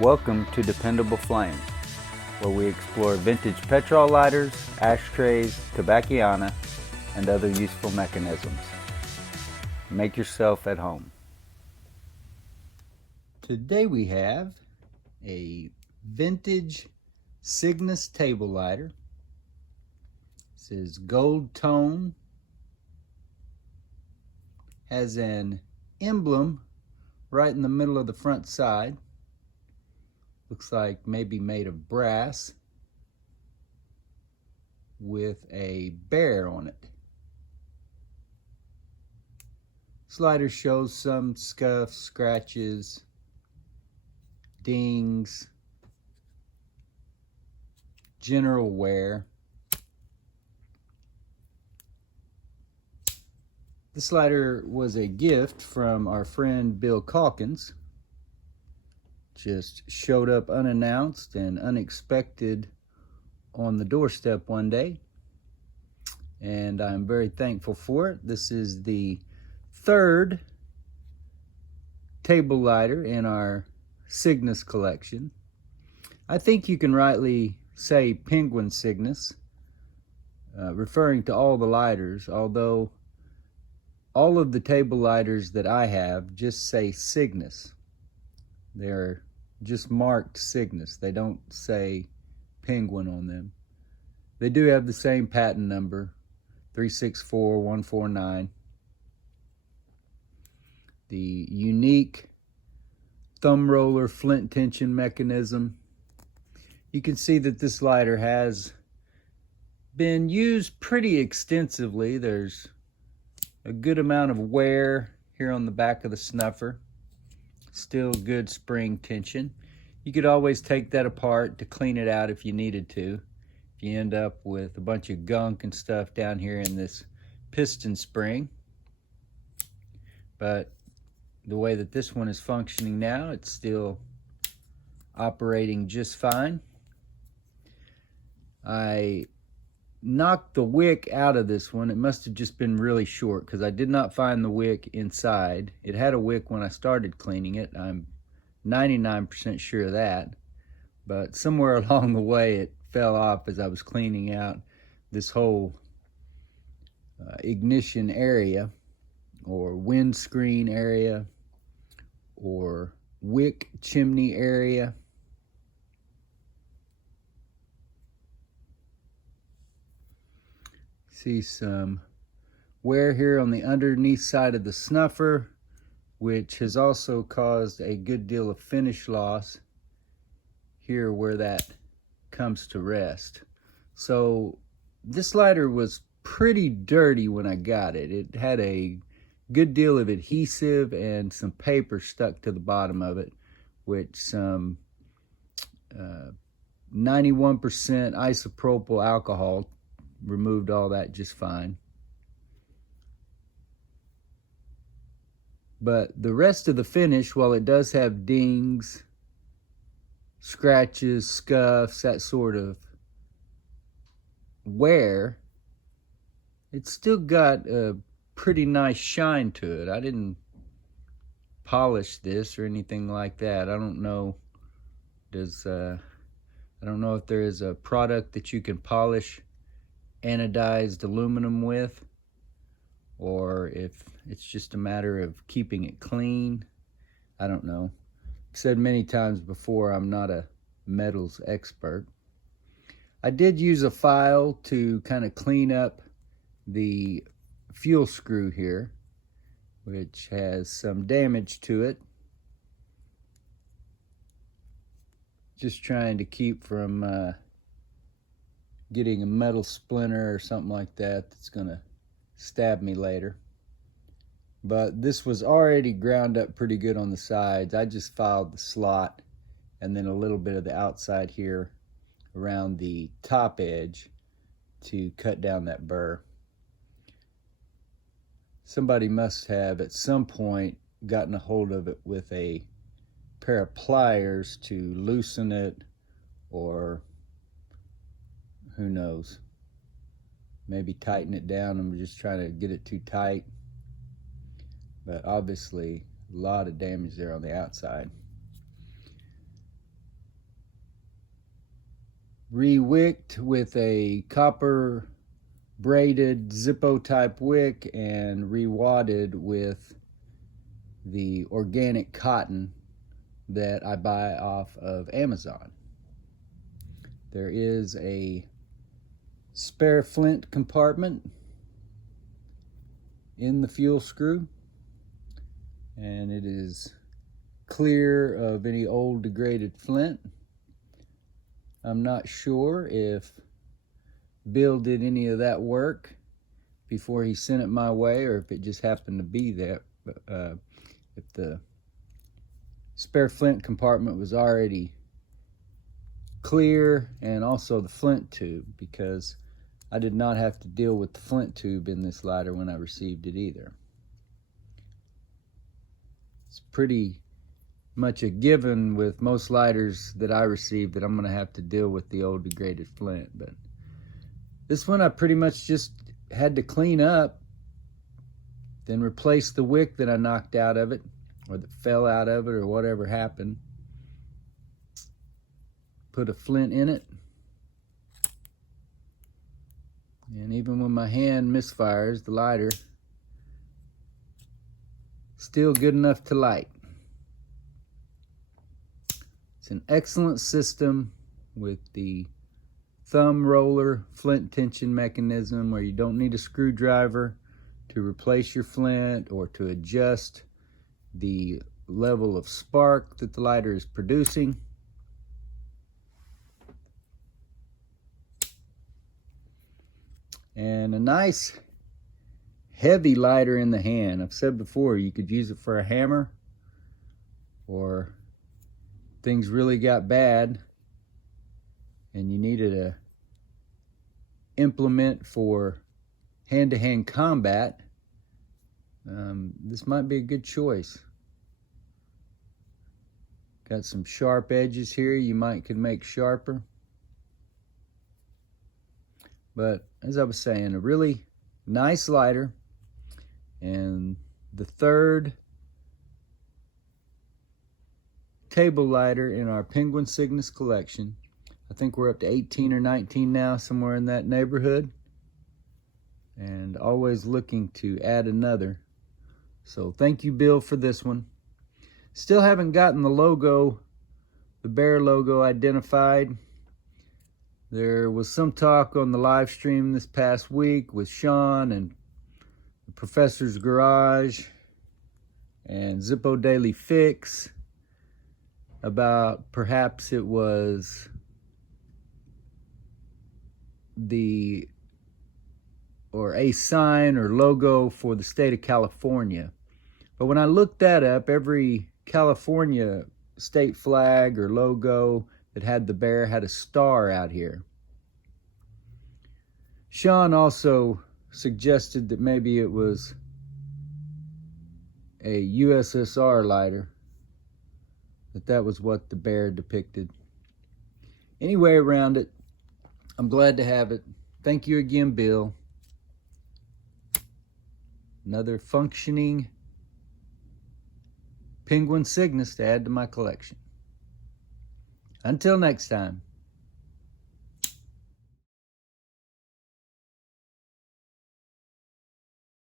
Welcome to Dependable Flame, where we explore vintage petrol lighters, ashtrays, tobacconiana, and other useful mechanisms. Make yourself at home. Today we have a vintage Cygnus table lighter. This is gold tone, has an emblem right in the middle of the front side. Looks like maybe made of brass with a bear on it. This lighter shows some scuffs, scratches, dings, general wear. This lighter was a gift from our friend Bill Calkins. Just showed up unannounced and unexpected on the doorstep one day, and I'm very thankful for it. This is the third table lighter in our Cygnus collection. I think you can rightly say Penguin Cygnus, referring to all the lighters, although all of the table lighters that I have just say Cygnus. They're just marked Cygnus. They don't say Penguin on them. They do have the same patent number, 364149. The unique thumb roller flint tension mechanism. You can see that this lighter has been used pretty extensively. There's a good amount of wear here on the back of the snuffer. Still good spring tension. You could always take that apart to clean it out if you needed to. If you end up with a bunch of gunk and stuff down here in this piston spring. But the way that this one is functioning now, it's still operating just fine. I knocked the wick out of this one. It must have just been really short because I did not find the wick inside. It had a wick when I started cleaning it. I'm 99% sure of that. But somewhere along the way it fell off as I was cleaning out this whole ignition area or windscreen area or wick chimney area. See some wear here on the underneath side of the snuffer, which has also caused a good deal of finish loss here where that comes to rest. So this lighter was pretty dirty when I got it. It had a good deal of adhesive and some paper stuck to the bottom of it, which some 91% isopropyl alcohol removed all that just fine. But the rest of the finish, while it does have dings, scratches, scuffs, that sort of wear, it's still got a pretty nice shine to it. I didn't polish this or anything like that. I don't know. I don't know if there is a product that you can polish anodized aluminum with, or if it's just a matter of keeping it clean. I don't know. I've said many times before, I'm not a metals expert. I did use a file to kind of clean up the fuel screw here, which has some damage to it. Just trying to keep from getting a metal splinter or something like that that's gonna stab me later. But this was already ground up pretty good on the sides. I just filed the slot and then a little bit of the outside here around the top edge to cut down that burr. Somebody must have at some point gotten a hold of it with a pair of pliers to loosen it, or who knows, maybe tighten it down. I'm just trying to get it too tight. But obviously a lot of damage there on the outside. re-wicked with a copper braided Zippo type wick and re-wadded with the organic cotton that I buy off of Amazon. There is a spare flint compartment in the fuel screw, and it is clear of any old degraded flint. I'm not sure if Bill did any of that work before he sent it my way, or if it just happened to be there. If the spare flint compartment was already clear, and also the flint tube, because I did not have to deal with the flint tube in this lighter when I received it either. It's pretty much a given with most lighters that I receive that I'm going to have to deal with the old degraded flint, but this one I pretty much just had to clean up, then replace the wick that I knocked out of it, or that fell out of it, or whatever happened. Put a flint in it, and even when my hand misfires the lighter, still good enough to light. It's an excellent system with the thumb roller flint tension mechanism, where you don't need a screwdriver to replace your flint or to adjust the level of spark that the lighter is producing. And a nice heavy lighter in the hand. I've said before, you could use it for a hammer, or things really got bad and you needed a implement for hand-to-hand combat. This might be a good choice. Got some sharp edges here you could make sharper. But as I was saying, a really nice lighter, and the third table lighter in our Penguin Cygnus collection. I think we're up to 18 or 19 now, somewhere in that neighborhood, and always looking to add another. So thank you, Bill, for this one. Still haven't gotten the logo, the bear logo, identified. There was some talk on the live stream this past week with Sean and the Professor's Garage and Zippo Daily Fix about perhaps it was a sign or logo for the state of California. But when I looked that up, every California state flag or logo that had the bear had a star out here. Sean also suggested that maybe it was a USSR lighter, that was what the bear depicted. Anyway, around it, I'm glad to have it. Thank you again, Bill. Another functioning Penguin Cygnus to add to my collection. Until next time.